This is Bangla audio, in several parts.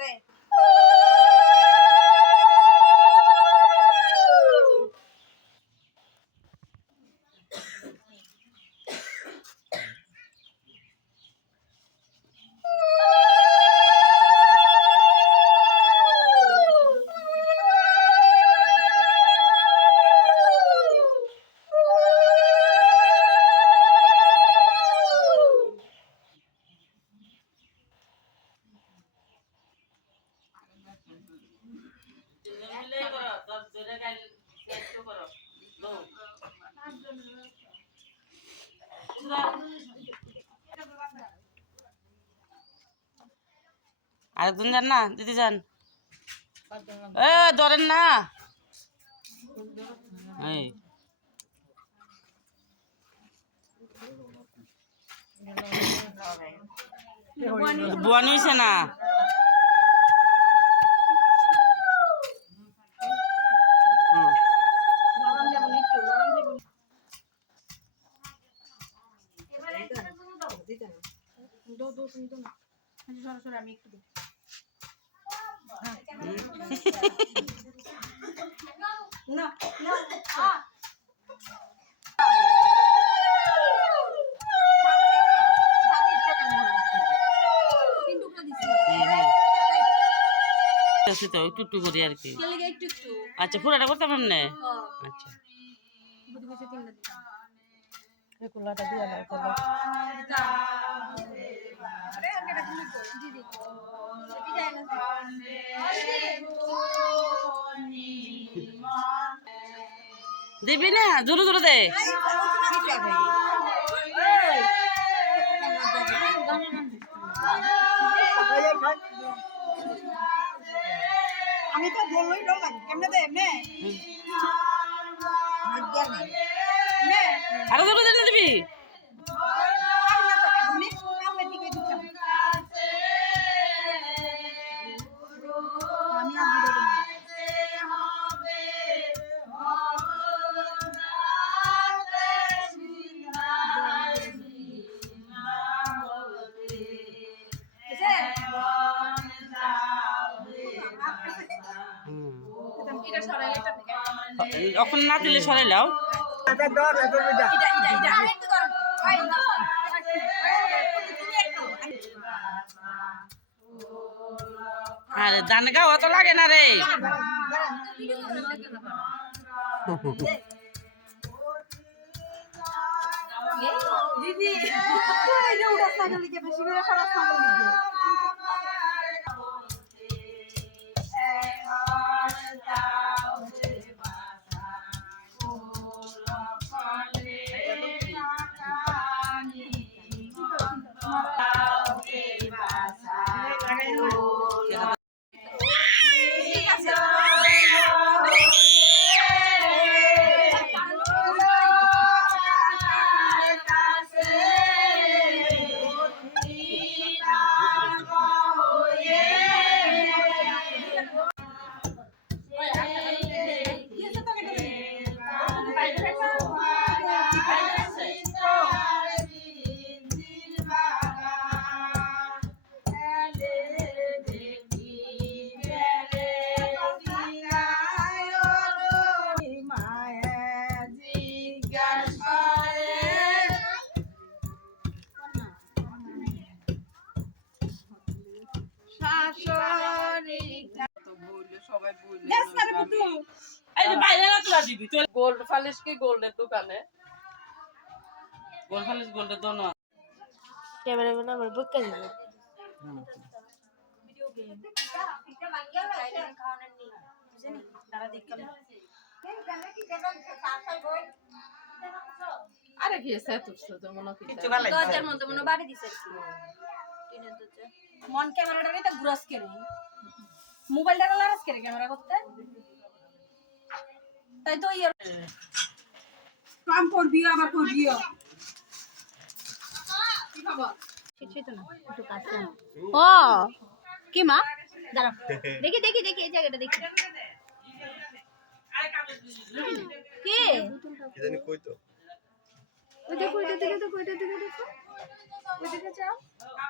দে আরেকজন যান না দিদি যান। এ ধরেন না। এই। বুয়ানি হয়েছে না? এই নে। আছে তো একটু একটু করি আর কি। একটু একটু। আচ্ছা পুরাটা করতে পারেন না আচ্ছা। দিবি না? জোরে জোরে দে। আমি তো বললই ডর লাগে কেমনে দে এমনে নে। আরও জোরে দে না দিবি আমি আমি ঠিক আছে আমি আর দিতে হুম। এটা সরাইলে এটা দিকে এখন না দিলে সরাই লাও। এটা এটা এটা আরেকটু ধর। ভাই আরে ধান গাওয়া তো লাগে না রে। দিদি। উড়াস না বেশি করে গেলে গোল্ড ফালিশ কি গোল্ডের দোকানে? আমার বুক আরে কি সেট উঠছে মনে কিছু দরজার মধ্যে মনে বাড়ি দিছে। দরজা মন ক্যামেরাটা নিতে ঘুরাস করে মোবাইলটা লারাস করে ক্যামেরা করতে। তাই তো ইয়ে কাম করবিও আবার করবিও। কিছুই তো না একটু কাছে ও কি মা? দাঁড়াও। দেখি দেখি দেখি এই জায়গাটা দেখি। কে? জানি কই তো? ওই দেখো ওইটা দিকে দেখো ওইটা দিকে দেখো। ওই দিকে যাও।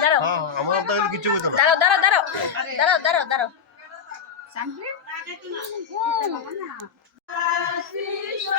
দাঁড়াও। হ্যাঁ আমার আপনাকে কিছু বলতে না। দাঁড়াও দাঁড়াও দাঁড়াও দাঁড়াও দাঁড়াও দাঁড়াও। সোনারি দোকান